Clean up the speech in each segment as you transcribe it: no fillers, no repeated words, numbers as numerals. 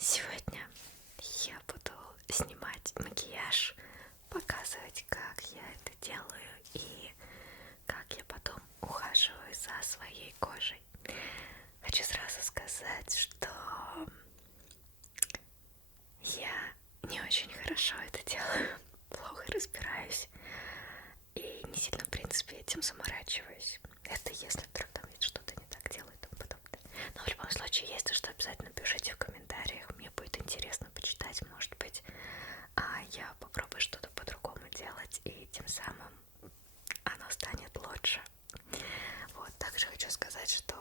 Сегодня я буду снимать макияж, показывать, как я это делаю и как я потом ухаживаю за своей кожей. Хочу сразу сказать, что я не очень хорошо это делаю, плохо разбираюсь и не сильно, в принципе, этим заморачиваюсь. Это если вдруг там что-то не так делаю и тому подобное. Но в любом случае, если что, обязательно пишите в комментариях. Мне будет интересно почитать, может быть, я попробую что-то по-другому делать, и тем самым оно станет лучше. Вот, также хочу сказать, что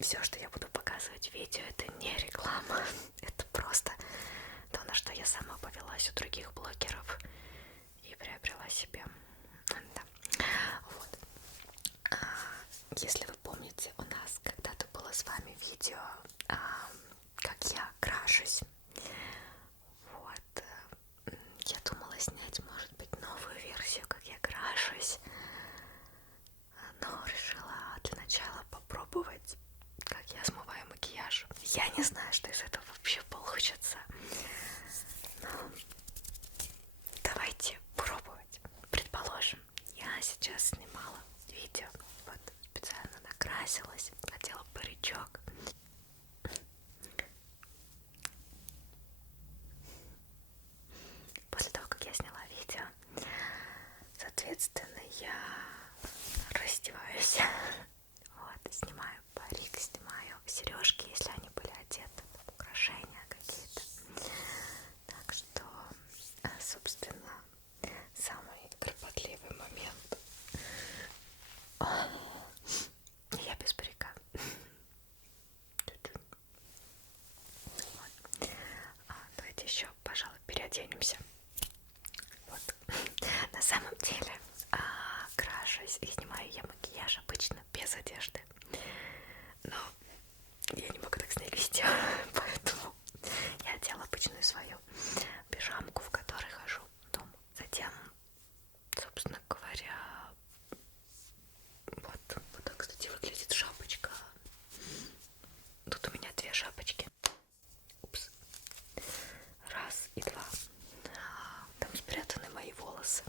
все, что я буду показывать в видео, это не реклама, это просто то, на что я сама повелась у других блогеров и приобрела себе. Да. Вот. Если вы помните, у нас когда-то было с вами видео, как я крашусь. Вот. Я думала снять, может быть, новую версию, как я крашусь, но решила для начала попробовать, как я смываю макияж. Я не знаю, что из этого вообще получится, но давайте пробовать. Предположим, я сейчас снимала видео, вот специально накрасилась, надела паричок. После того, как я сняла видео, соответственно, я раздеваюсь, вот, снимаю парик, снимаю сережки, если они были одеты, украшения какие-то. Так что, собственно, самый кропотливый момент. Я без парика. Вот. Давайте еще, пожалуй, переоденемся. Вот. На самом деле, крашусь и снимаю я макияж обычно без одежды. Но я не могу так снять видео, поэтому я одела обычную свою пижамку, в которой хожу дома. Затем, собственно говоря, вот так, кстати, выглядит шапочка. Тут у меня две шапочки. Упс. Раз и два. Там спрятаны мои волосы.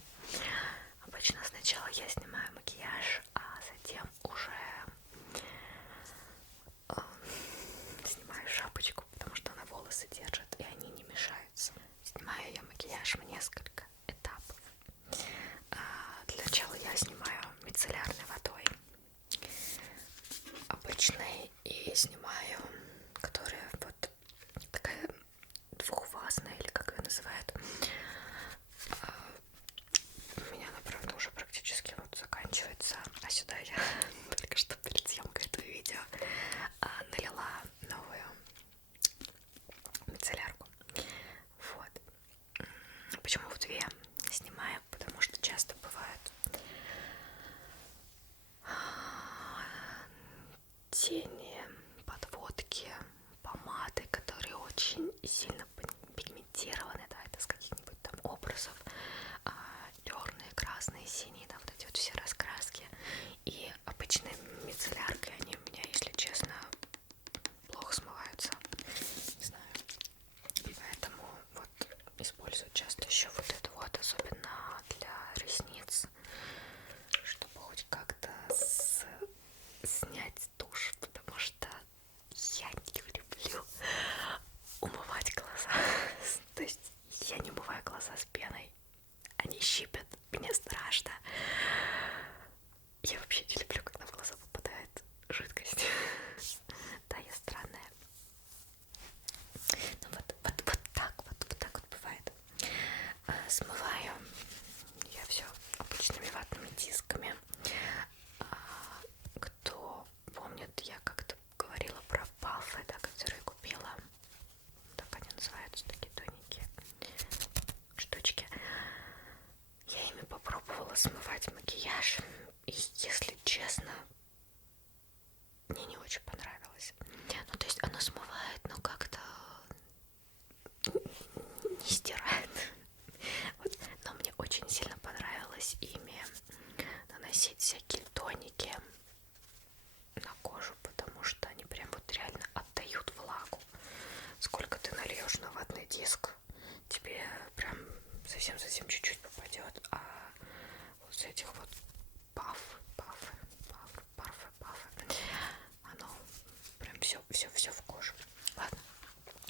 все в кожу. Ладно,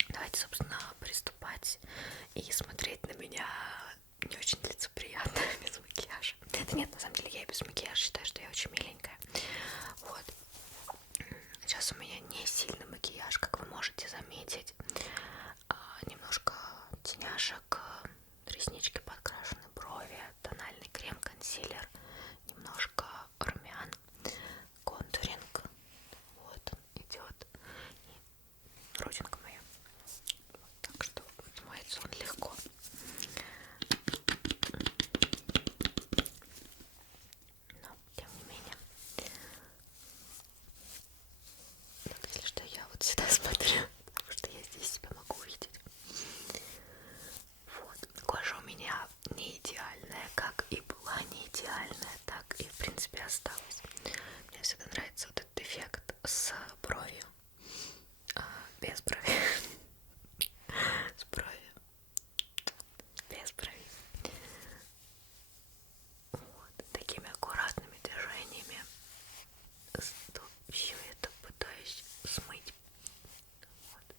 давайте, собственно, приступать и смотреть на меня не очень лицеприятно без макияжа. Да нет, на самом деле я и без макияжа считаю, что я очень миленькая. Вот. Сейчас у меня не сильный макияж, как вы можете заметить. Немножко теняшек, реснички подкрашены, брови, тональный крем, консилер, немножко румян, контуринг. Вот он идет. И родинка моя. Вот, так что смоется он легко. Но, тем не менее, так, если что, я вот сюда смотрю, потому что я здесь себя могу увидеть. Вот, кожа у меня не идеальная, как и была не идеальная, так и в принципе осталась. Мне всегда нравится вот этот эффект с бровью, без брови, с бровью, без брови. Вот, такими аккуратными движениями все это пытаюсь смыть. Вот.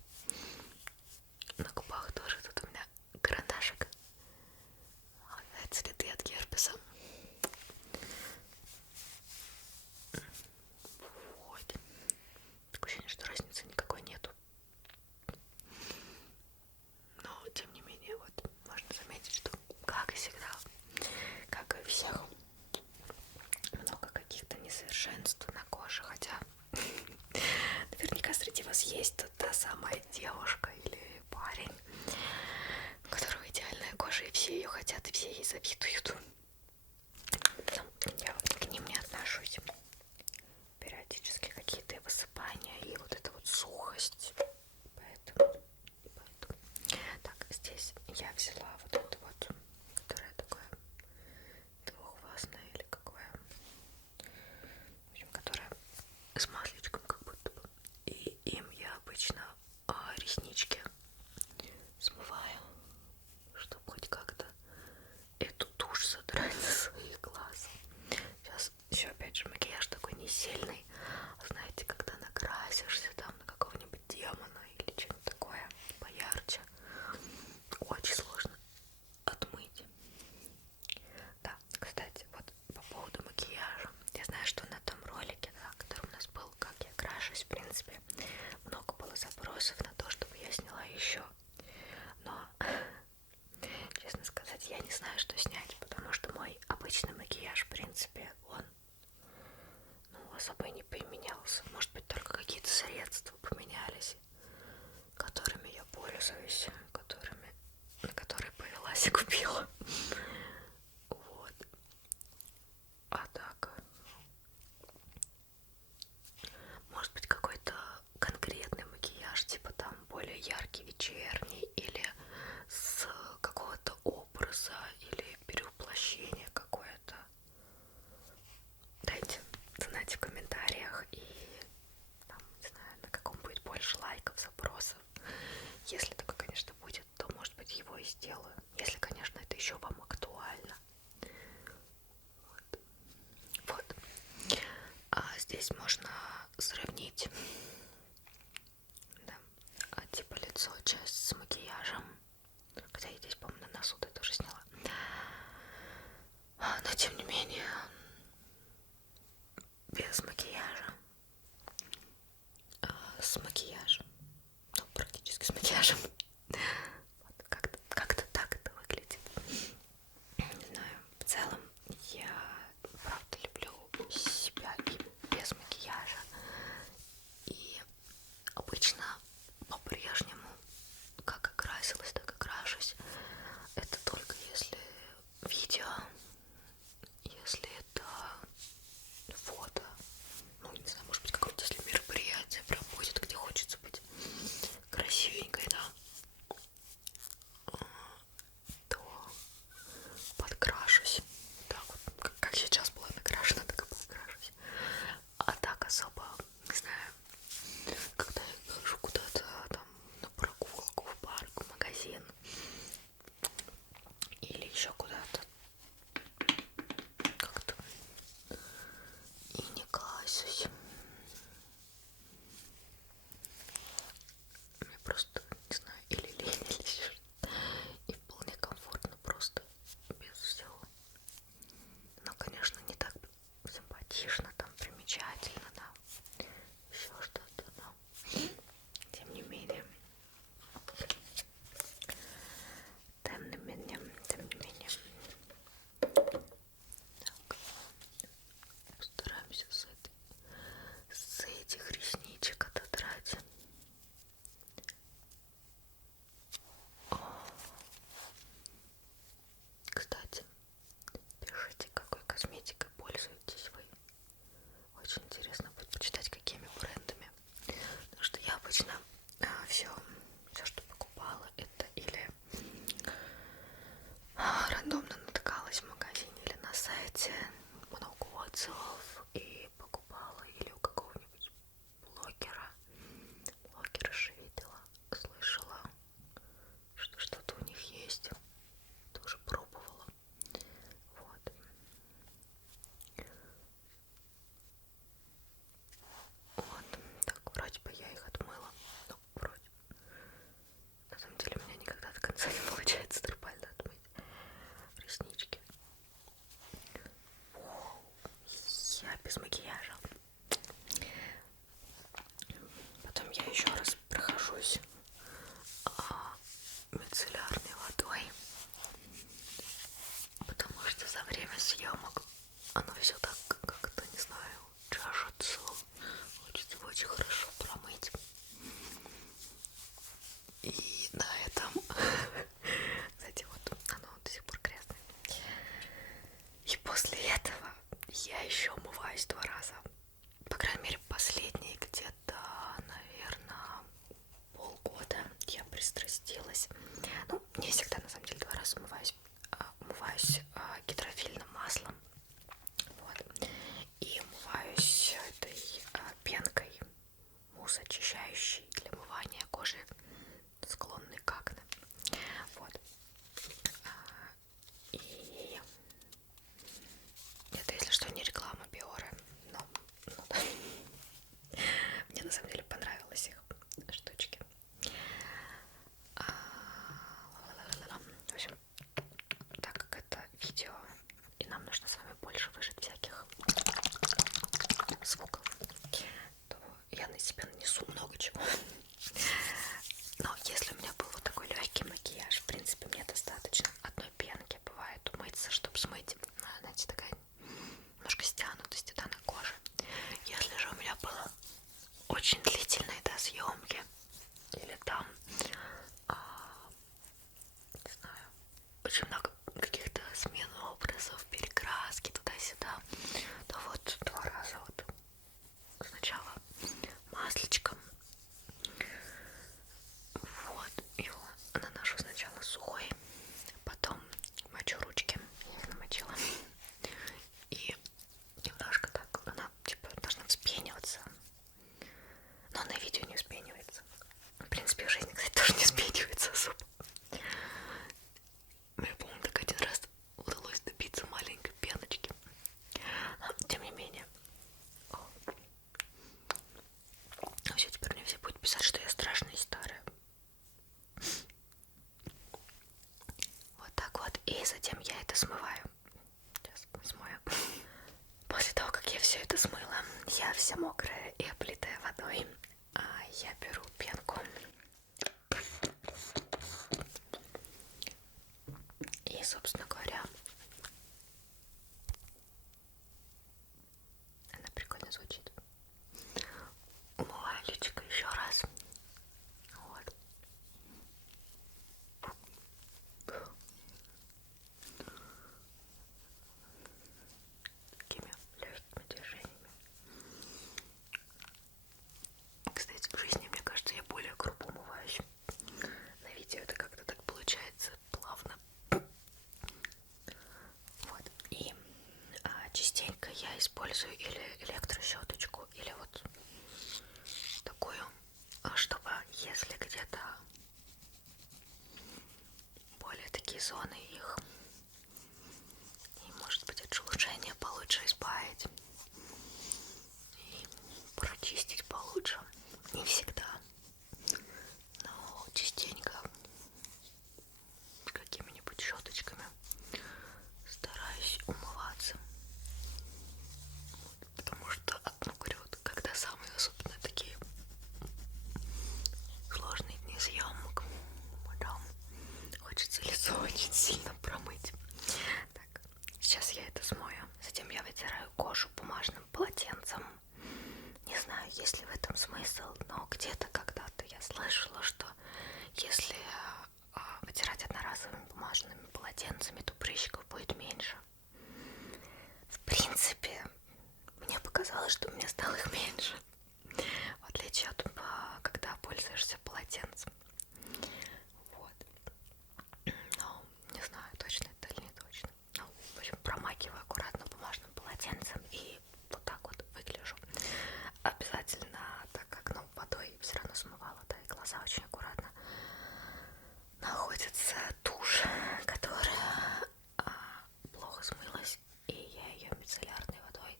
На губах тоже тут у меня карандашик. Это следы от герпеса. Вот. Такое ощущение, что разницы никакой нету. Но, тем не менее, вот можно заметить, что, как и всегда, как и у всех, много каких-то несовершенств на коже, хотя наверняка среди вас есть та самая девушка или парень, у которого идеальная кожа, и все ее хотят, и все ей завидуют. Но я вот к ним не отношусь. Периодически какие-то высыпания и вот эта вот сухость. Поэтому. Так, здесь я взяла вот это вот, которое такое двухфазное или какое. В общем, которое с масличком как будто бы. И им я обычно реснички смываю, чтобы хоть как-то эту тушь содрать со своих глаз. Сейчас еще опять же макияж такой не сильный. Знаете, когда накрасишься там на какого-нибудь демона или что-нибудь такое поярче, очень сложно отмыть. Да, кстати, вот по поводу макияжа. Я знаю, что на том ролике, да, который у нас был, как я крашусь, в принципе, много было запросов на то, чтобы я сняла еще. Но, честно сказать, я не знаю, что снять, потому что мой обычный макияж, в принципе, он особо и не поменялся. Может быть, только какие-то средства поменялись, которыми я пользуюсь, на которые повелась и купила. Вот. А так, может быть, какой-то конкретный макияж, типа там более яркий, вечерний, или с какого-то образа, или перевоплощение какое-то. Дайте знать в комментариях, и там, не знаю, на каком будет больше лайков, запросов. Если такое, конечно, будет, то, может быть, его и сделаю. Если, конечно, это еще вам актуально. Вот. Вот. А здесь можно сравнить, да, типа лицо, часть с макияжем. Хотя я здесь, по-моему, на носу я тоже сняла. Но, тем не менее, без макияжа. С макияжем. Ну, практически с макияжем. Вот, как-то так это выглядит. Не знаю, в целом я правда люблю себя и без макияжа. И обычно по-прежнему, как и красилась, так и крашусь. Это только если видео, если это фото. Ну, не знаю, может быть, какое-то если мероприятие прям будет, где хочется быть красивенькой, да. просто, не знаю, или лень, или еще что-то. И вполне комфортно, просто без всего. Но, конечно, не так симпатично, там, примечательно, да. Еще что-то, но тем не менее. Тем не менее. Так, постараемся с этих ресничек отодрать. Кстати, пишите, какой косметикой пользуетесь вы. Очень интересно будет почитать, какими брендами. Потому что я обычно все, что покупала, это или рандомно натыкалась в магазине или на сайте, много отзывов, и покупала или у какого-нибудь блогера же видела, слышала, что что-то у них есть, тоже пробовала. Вот. Вот, так, вроде бы я их отмыла, ну, вроде. На самом деле у меня никогда до конца не получается нормально отмыть реснички. Я без макияжа. Потом я еще раз прохожусь мицеллярной водой, потому что за время съемок оно все так как-то, не знаю, чешется. Хочется очень хорошо промыть. И на этом, кстати, вот оно до сих пор грязное. И после этого я еще умываюсь 2 раза. По крайней мере, последние где-то, наверное, полгода я пристрастилась. Ну, не всегда, на самом деле, 2 раза умываюсь гидрофильным маслом. Вот. И умываюсь этой пенкой мусс очищающий для умывания кожи, склонной к акне. Вот. И это, если что, не реклама Биоры, но ну, да. Мне на самом деле понравились их штучки. В общем, так как это видео, и нам нужно с вами больше выжать всяких звуков, то я на себя нанесу много чего. Но если у меня был вот такой легкий макияж, в принципе, мне достаточно одной пенки бывает умыться, чтобы смыть, знаете, такая немножко стянутость, да, на коже. Если же у меня было очень длительные, да, съемки, или там, не знаю, очень много каких-то смен образов, перекраски туда-сюда, то вот 2 раза вот сначала масличком, вот, его наношу сначала сухой, потом мочу ручки, я их намочила, и немножко так, она типа должна вспениваться, но на видео не вспенивается. В принципе, в жизни, кстати, тоже не вспенивается особо. Мне, по-моему, так один раз удалось добиться маленькой пеночки. Но, тем не менее. Все, теперь мне все будут писать, что я страшная и старая. Вот так вот. И затем я это смываю. Сейчас смою. После того, как я все это смыла, я вся мокрая и облитая водой, я беру пенку и, собственно говоря, она прикольно звучит. Умываю личико еще раз. Вот. Такими легкими движениями. Кстати, в жизни, мне кажется, я более грубо умываюсь. На видео это как-то так получается плавно. Вот. И частенько я использую или электрощеточку, или вот такую, чтобы если где-то более такие зоны их и, может быть, от шелушения получше избавить и прочистить получше. Не всегда, но сильно промыть. Так, сейчас я это смою. Затем я вытираю кожу бумажным полотенцем. Не знаю, есть ли в этом смысл, но где-то когда-то я слышала, что если вытирать одноразовыми бумажными полотенцами, то прыщиков будет меньше. В принципе, мне показалось, что у меня стало их меньше, в отличие от когда пользуешься полотенцем. Вот. Но не знаю, точно это или не точно. Ну, в общем, промакиваю аккуратно бумажным полотенцем и вот так вот выгляжу. Обязательно, так как, ну, водой все равно смывала, да, и глаза очень аккуратно. Находится тушь, которая плохо смылась, и я ее мицеллярной водой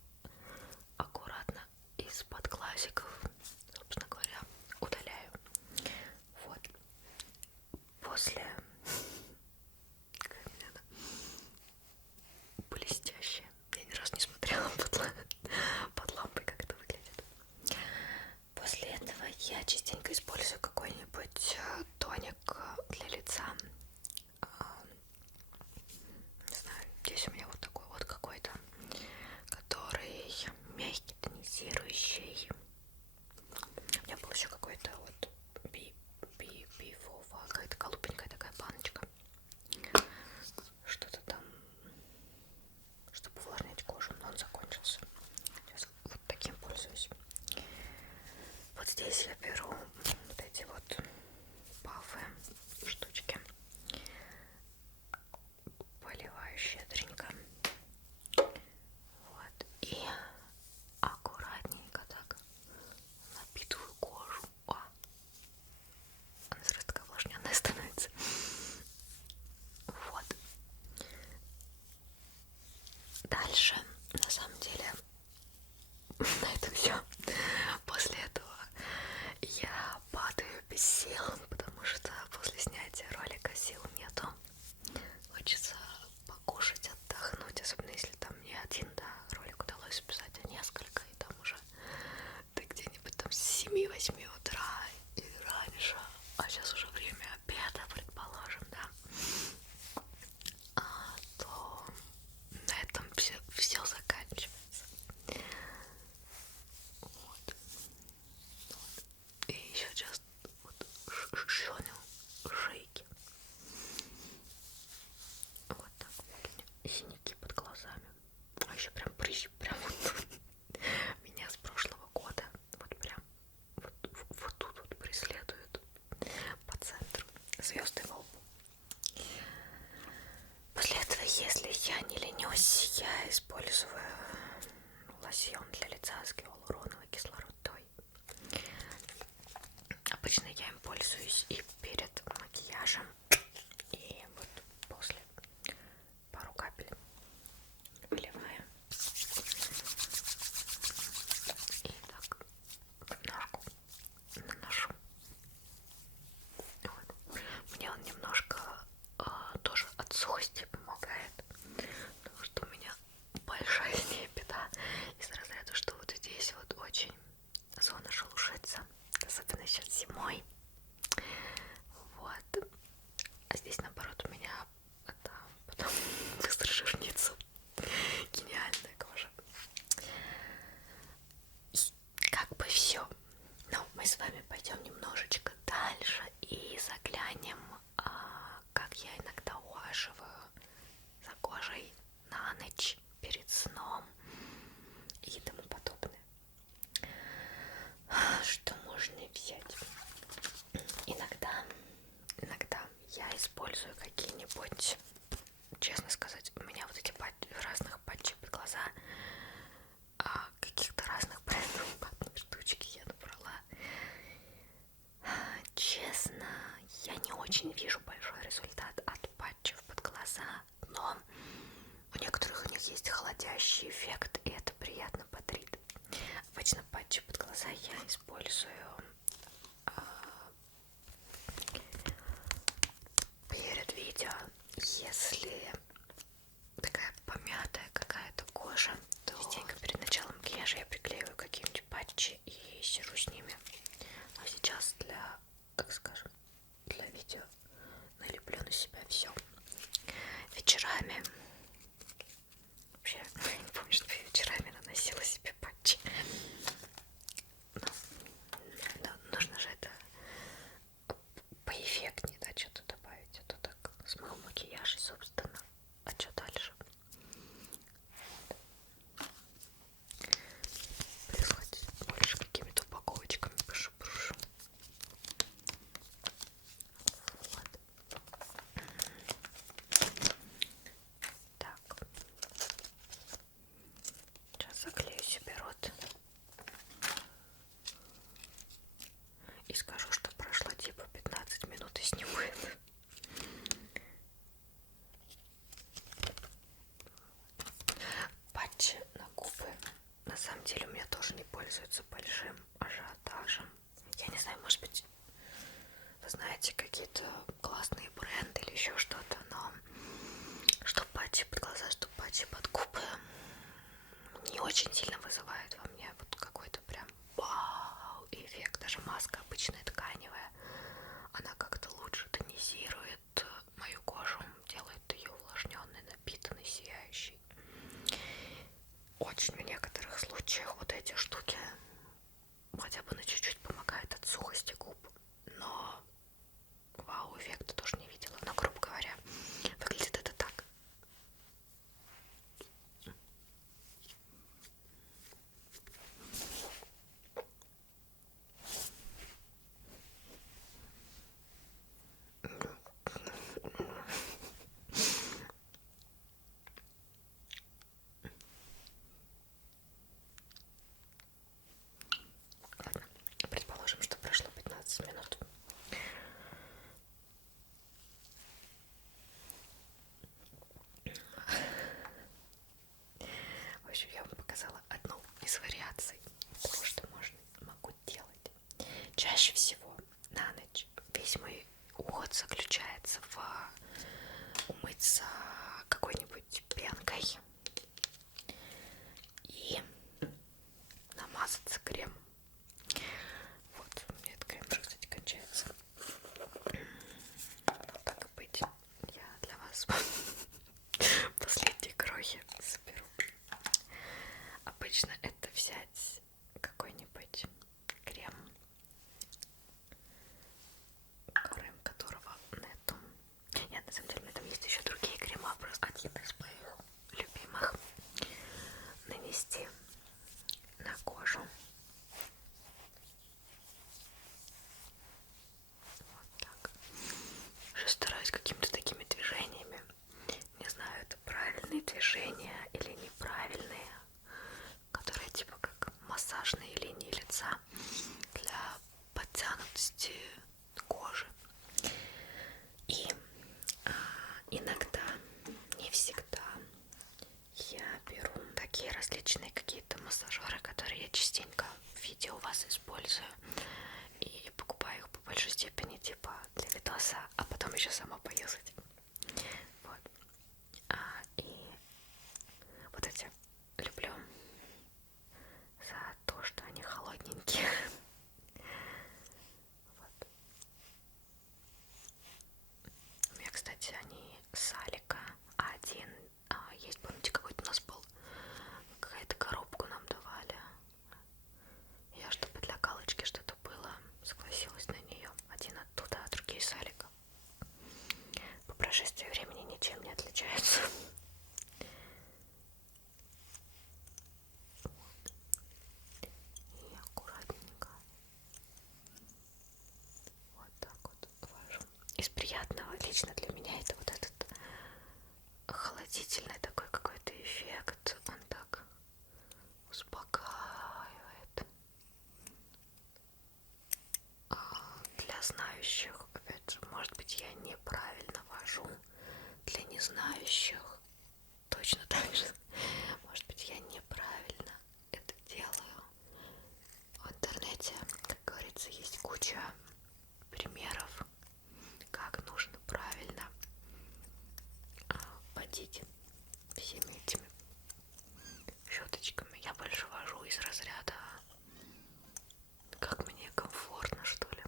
аккуратно из-под глазиков, собственно говоря, удаляю. Вот. После блестящая. Я ни разу не смотрела под лампой, как это выглядит. После этого я частенько использую какой-нибудь тоник для лица. Не знаю, здесь у меня вот такой вот какой-то, который мягкий, тонизирующий. У меня был еще какой-то вот бифова, какая-то голубенькая такая баночка. Что-то там, чтобы увлажнять кожу, но он закончился. Сейчас вот таким пользуюсь. Вот здесь я беру вот эти вот пафы, штучки, поливаю щедренько. Вот. И аккуратненько так напитываю кожу. О! Она сразу такая увлажненная становится. Вот. Дальше, на самом деле, на этом все. После этого я падаю без сил, потому что после снятия ролика сил нету. Хочется покушать, отдохнуть, особенно если там не один, да, ролик удалось записать, а несколько, и там уже ты где-нибудь там с 7-8 утра или раньше, а сейчас уже время обеда, предположим, да, то на этом все заканчивается. Вот. И еще часто вот шоню шейки. Вот так вот. И синяки под глазами. А еще прям прыщ, прям вот меня с прошлого года. Вот прям вот тут вот преследуют по центру. Звезды во лбу. После этого, если я не ленюсь, я использую лосьон для лица с гиалуроновой кислотой. Обычно я им пользуюсь и перед макияжем, и вот после пару капель выливаю. И так ножку наношу. Вот. Мне он немножко тоже от сухости помогает, потому что у меня большая беда из разряда, что вот здесь вот очень зона шелушится, особенно сейчас зимой. Вот. А здесь наоборот у меня это потом быстро жирнится. Гениальная кожа. И как бы все. Но мы с вами пойдем немножечко дальше и заглянем, как я иногда ухаживаю за кожей на ночь перед сном и тому подобное. Что можно взять? Иногда я использую какие-нибудь, честно сказать, у меня вот эти разных патчей под глаза, каких-то разных брендов штучки я набрала. Честно, я не очень вижу большой результат от патчев под глаза, но у некоторых у них есть холодящий эффект, и это приятно бодрит. Обычно патчи под глаза я использую перед видео, если такая помятая какая-то кожа, то частенько перед началом макияжа я приклеиваю какие-нибудь патчи и сижу с ними. Но сейчас для, так скажем, для видео налеплю на себя все. поэффектнее, да, что-то добавить. А то так смыл макияж и, собственно, а что дальше? Плюс хоть больше какими-то упаковочками пошепрушу. Вот. Так. Сейчас заклею себе рот. И скажу, что прошло типа 15 минут и сниму это. Патчи на губы на самом деле у меня тоже не пользуются большим ажиотажем. Я не знаю, может быть, вы знаете какие-то классные бренды или еще что-то, но что патчи под глаза, что патчи под губы не очень сильно вызывают во мне вот какой-то прям вау эффект. Даже маска обычная тканевая, она как-то лучше тонизирует мою кожу, делает ее увлажненной, напитанной, сияющей. Очень в некоторых случаях вот эти штуки хотя бы на чуть-чуть помогают от сухости губ, но вау эффекта тоже не видела. Но, грубо говоря, выглядит это так. Ладно, предположим, что прошло 15 минут. В общем, я вам показала одну из вариаций того, что могу делать. Чаще всего на ночь весь мой уход заключается в умыться какой-нибудь пенкой и намазаться кремом. Вот, у меня этот крем уже, кстати, кончается. Ну, так и быть, я для вас последние крохи соберу. Обычно это взять какой-нибудь крем, которого нету. Нет, на самом деле на этом есть еще другие крема, просто один из моих любимых. Нанести на кожу. Вот так. Уже стараюсь какими-то такими движениями. Не знаю, это правильные движения или неправильные, которые типа как массажные линии лица для подтянутости кожи. И иногда, не всегда, я беру такие различные какие-то массажеры, которые я частенько в видео у вас использую. И покупаю их по большей степени типа для видоса, а потом еще сама поюзать. Вот. И вот эти люблю за то, что они холодненькие. Вот. У меня, кстати, они с Алика. Один есть, помните, какой-то у нас был, какая-то коробку нам давали. Я, чтобы для галочки что-то было, согласилась на нее. Один оттуда, а другие с Алика. По прошествии времени ничем не отличаются. И аккуратненько вот так вот ввожу. Из приятного лично для меня это вот этот холодительный такой какой-то эффект. Он так успокаивает. Для знающих, опять же, может быть, я неправильно вожу. Для незнающих точно так же. Может быть, я неправильно это делаю. В интернете, как говорится, есть куча примеров, как нужно правильно водить всеми этими щеточками. Я больше вожу из разряда, как мне комфортно, что ли.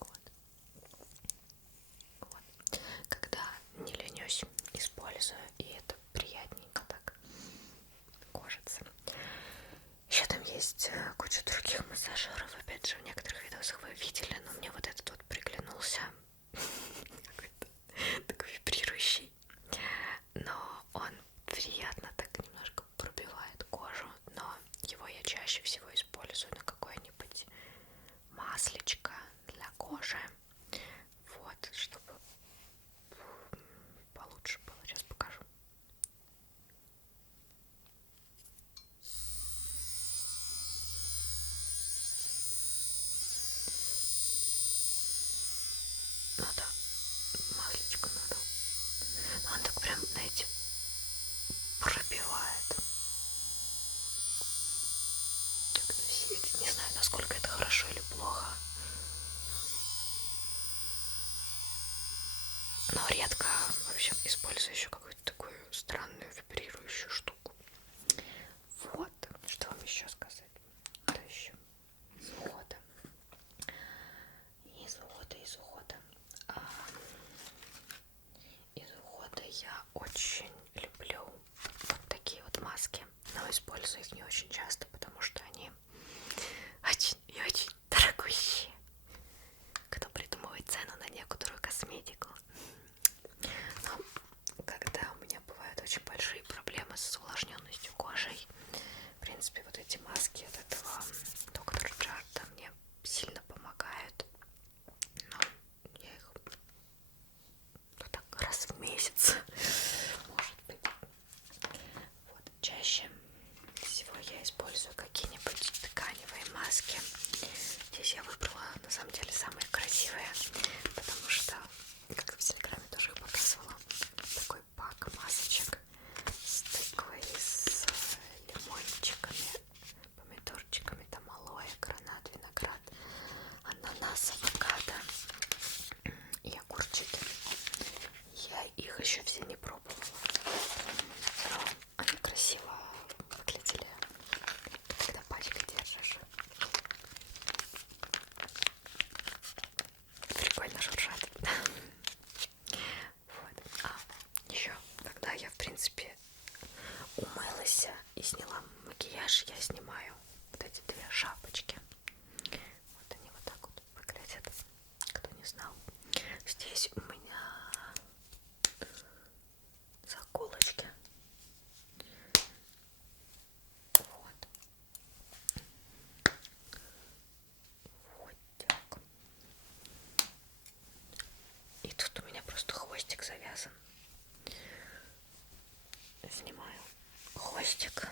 Вот. Вот. Когда не ленюсь, использую, и это приятненько так кожится. Еще там есть куча других массажеров. Опять же, в некоторых видосах вы видели, но Надо маслечко надо. Но он так прям, знаете, пробивает. Как-то сидит. Не знаю, насколько это хорошо или плохо. Но редко, в общем, использую еще какую-то такую странную вибрирующую штуку. Вот, что вам еще сказать? Что еще? Из ухода. Из ухода. Из ухода я очень люблю вот такие вот маски, но использую их не очень часто, потому что они очень и очень дорогущие. Кто придумывает цену на некоторую косметику. Но когда у меня бывают очень большие проблемы с увлажненностью кожи, в принципе, вот эти маски от этого доктора Джарда мне сильно помогают. Но я их ну, так раз в месяц, может быть. Вот, чаще всего я использую какие-нибудь тканевые маски. Здесь я выбрала на самом деле самые красивые, потому что, как в Телеграме тоже показывала, такой пак масочек с тыквой, с лимончиками, помидорчиками, там алоэ, гранат, виноград, ананас, авокадо и огурчики. Я их еще все не пробовала, но они красиво выглядели, когда пачкой держишь. Прикольно шуршат. Вот. Еще, когда я, в принципе, умылась и сняла макияж, я снимаю вот эти две шапочки. Вот они вот так вот выглядят, кто не знал. Здесь у меня заколочки. Вот. Вот так. И тут у меня просто хвостик завязан. Снимаю хвостик.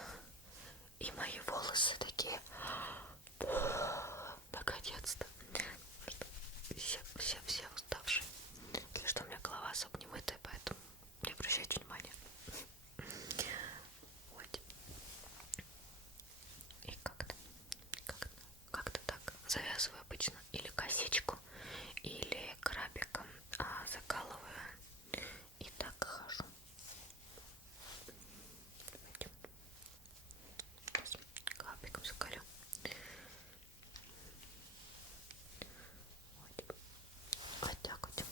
И мои волосы такие. Наконец-то. Все уставшие. Для что у меня голова особо не мытая, поэтому не обращайте внимания. Вот. И как-то так завязываю обычно. Или косичку, или крабиком закалываю. И так хожу. Давайте. Сейчас крабиком заколю. Вот. Вот так вот.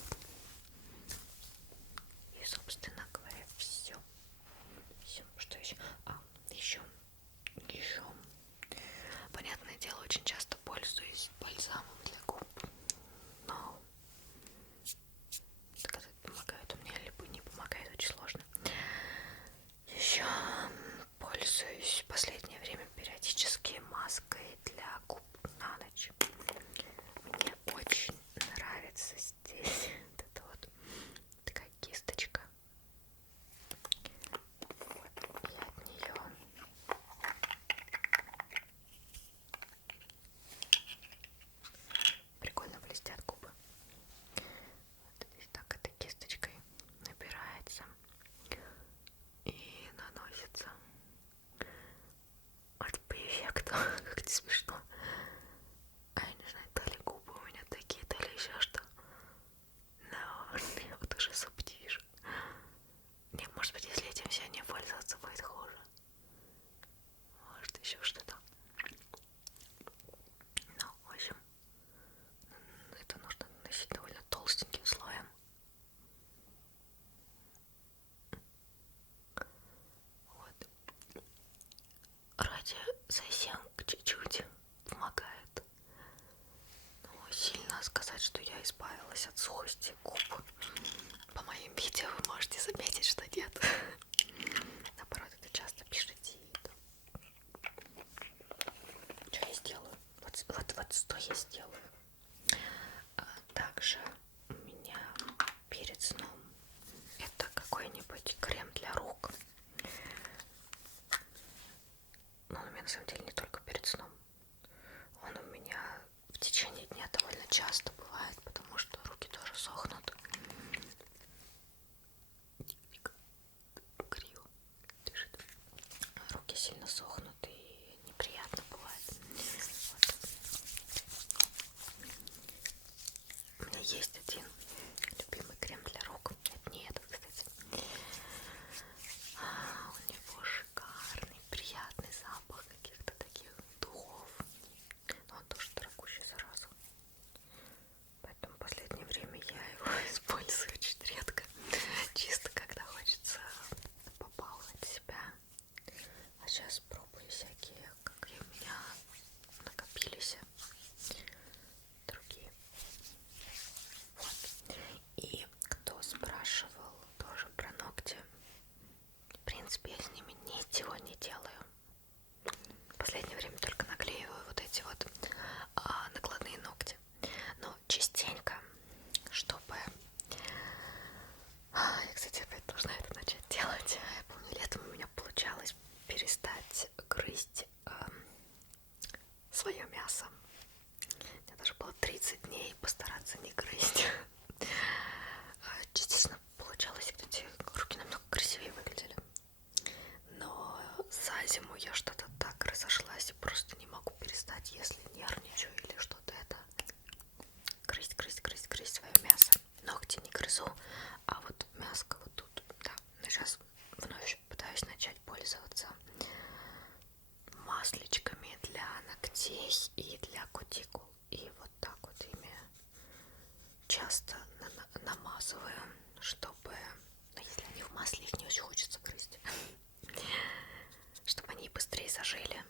И, собственно говоря, все. Что еще? Еще. Понятное дело, очень часто пользуюсь бальзамом для губ. Но сказать, помогает у меня, либо не помогает, очень сложно. Еще пользуюсь в последнее время периодически маской для губ на ночь. Мне очень нравится здесь вот эта вот такая кисточка. Вот, и от нее прикольно блестят губы. Вот здесь так этой кисточкой набирается и наносится. Вот по эффекту, как-то смешно. Я не знаю, то ли губы у меня такие, то ли еще что. Но я вот уже субтишу. Не, может быть, если этим все не пользоваться, будет хуже. Может, еще что-то. Ну, в общем, это нужно наносить довольно толстеньким слоем. Вот. Ради совсем чуть-чуть помогает. Но сильно сказать, что я избавилась от сухости губ. По моим видео вы можете заметить, что нет. Наоборот, это часто пишите. Что я сделаю? Вот что я сделаю. Также у меня перед сном это какой-нибудь крем для рук. Но он у меня на самом деле не только перед сном. Он у меня в течение дня довольно часто бывает, потому что руки тоже сохнут. частенько, чтобы... Я, кстати, опять должна это начать делать. Я помню, летом у меня получалось перестать грызть свое мясо. У меня даже было 30 дней постараться не грызть. Частично получалось, эти руки намного красивее выглядели. Но за зиму я что-то так разошлась и просто не могу перестать, если нервничаю или что-то это. Грызть свое мясо. Ногти не грызу, а вот мяско вот тут, да. Сейчас вновь пытаюсь начать пользоваться масличками для ногтей и для кутикул. И вот так вот ими часто намазываю, чтобы, ну, если они в масле, их не очень хочется грызть, чтобы они быстрее зажили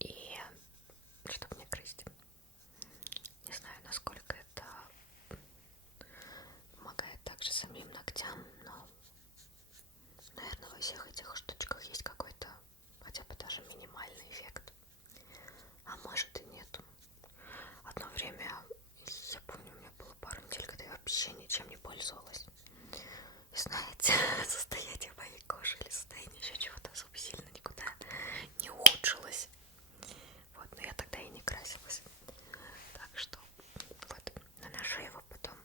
и чтобы не грызть. Не знаю, насколько это помогает также самим ногтям, но, наверное, во всех этих штучках есть какой-то хотя бы даже минимальный эффект. А может и нету. Одно время, я помню, у меня было пару недель, когда я вообще ничем не пользовалась. И знаете, состояние моей кожи или состояние еще чего-то особо сильно никуда не ухудшилось. Вот, но я тогда и не красилась. Так что вот наношу его потом.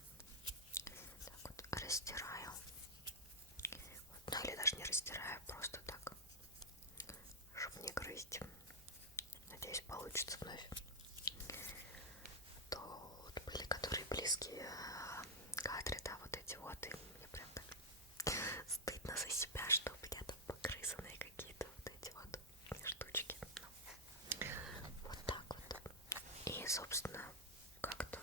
Так вот растираю. Вот, ну или даже не растираю, просто так, чтобы не грызть. Надеюсь, получится вновь. То вот были, которые близкие кадры, да, вот эти вот, и мне прям так стыдно за себя, что у меня там погрызанные какие-то вот эти вот штучки. Ну, вот так вот. И, собственно, как-то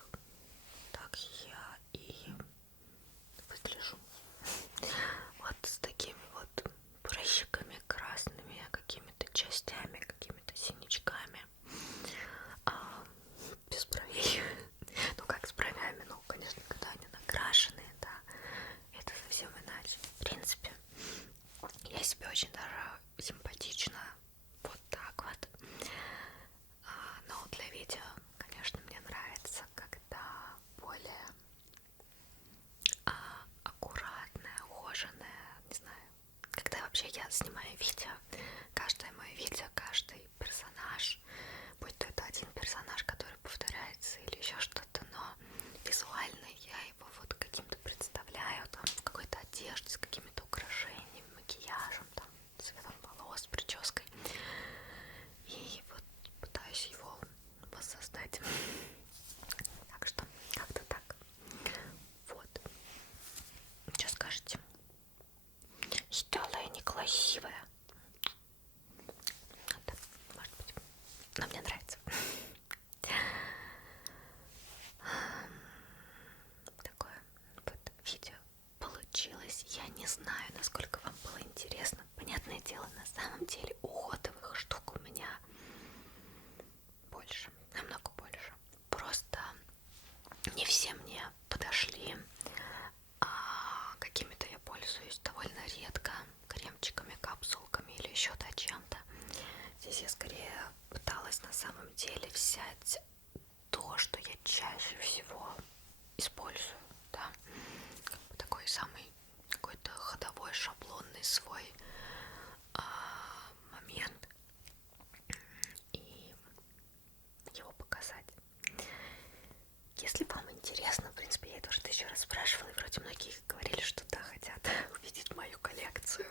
так я и выгляжу. Вот с такими вот прыщиками красными, какими-то частями, какими-то синячками. Без бровей. Ну как с бровями, ну конечно, когда они накрашенные, да, это совсем иначе. В принципе, я себе очень даже симпатично вот так вот. Но для видео, конечно, мне нравится, когда более аккуратная, ухоженная, не знаю. Когда вообще я снимаю видео, каждое мое видео, каждый персонаж, будь то это один персонаж, который повторяется или еще что-то, но визуально я его вот каким-то представляю, там, в какой-то одежде, с какими-то украшениями, макияжем, там, цветом волос, прической. И вот пытаюсь его воссоздать. Так что как-то так. Вот. Что скажете? Стала я некрасивая. Да, может быть. Но мне нравится. Такое вот видео получилось. Я не знаю, насколько вам было интересно. Понятное дело, на самом деле уходовых штук у меня больше, намного больше. Просто не все мне подошли. Какими-то я пользуюсь довольно редко. Кремчиками, капсулками или еще чем-то. Здесь я скорее пыталась на самом деле взять то, что я чаще всего использую, да, как бы такой самый какой-то ходовой, шаблонный свой момент и его показать. Если вам интересно, в принципе, я тоже еще раз спрашивала, и вроде многие говорили, что да, хотят увидеть мою коллекцию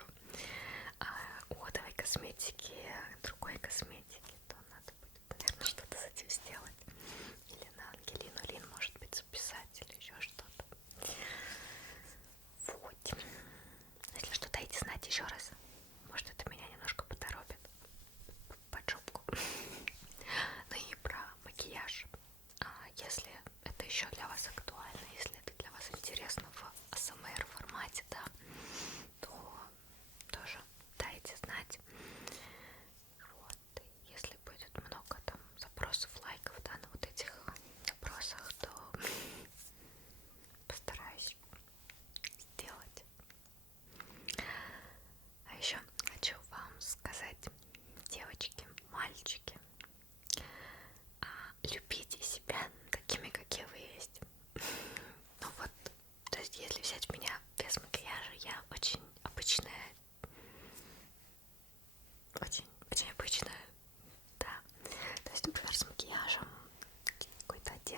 уходовой косметики, другой косметики, то надо будет, наверное, что-то с этим сделать. Или на Ангелину Лин, может быть, записать, или еще что-то. Вот. Если что, дайте знать еще раз. Может, это меня немножко поторопит под жопку. Ну и про макияж. Если это еще для вас актуально, если это для вас интересно в АСМР формате, да, то тоже дайте знать.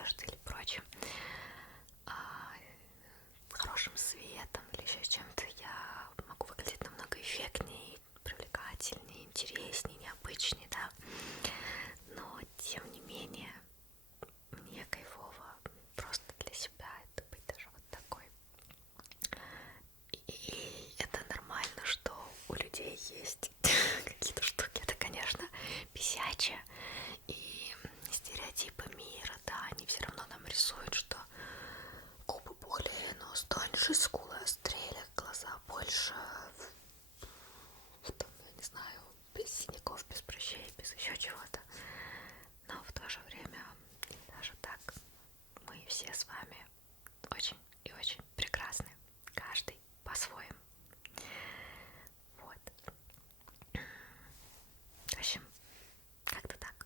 одеждой или прочим, хорошим светом или еще чем-то, я могу выглядеть намного эффектнее, привлекательнее, интереснее, необычнее, да. Но тем не менее мне кайфово просто для себя это быть даже вот такой. И это нормально, что у людей есть какие-то штуки. Это, конечно, бесячее. И стереотипы мира, да, они все равно нам рисуют, что губы пухлее, нос тоньше, скулы острее, глаза больше, там, я не знаю, без синяков, без прыщей, без еще чего-то. Но в то же время, даже так, мы все с вами очень и очень прекрасны. Каждый по-своему. Вот. В общем, как-то так.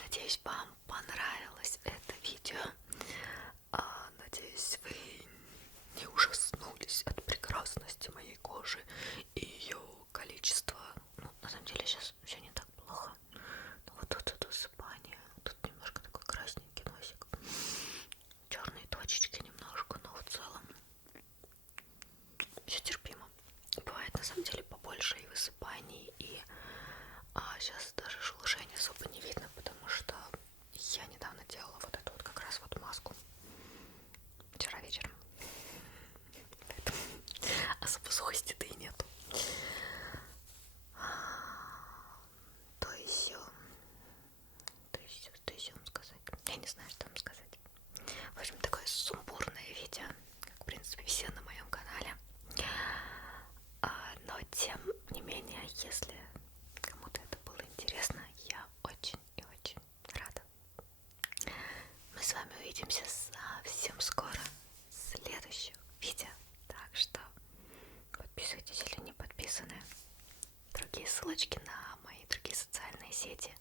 Надеюсь, вам понравилось это видео. Надеюсь, вы не ужаснулись от прекрасности моей кожи и ее количества. Ну, на самом деле сейчас все не так плохо. Но вот тут это усыпание, тут немножко такой красненький носик, черные точечки немножко, но в целом все терпимо. Бывает на самом деле побольше и высыпаний, и сейчас даже шелушения особо не видно, потому что я недавно делала вот эту вот как раз вот маску вчера вечером. Поэтому особо сухости-то и нету. То есть вам сказать? Я не знаю, что вам сказать. В общем, такое сумбурное видео, как в принципе все на моем канале. Но тем не менее, если кому-то это было интересно, я очень и очень рада. Мы с вами увидимся совсем скоро в следующих видео. Так что подписывайтесь, если не подписаны. Другие ссылочки на мои другие социальные сети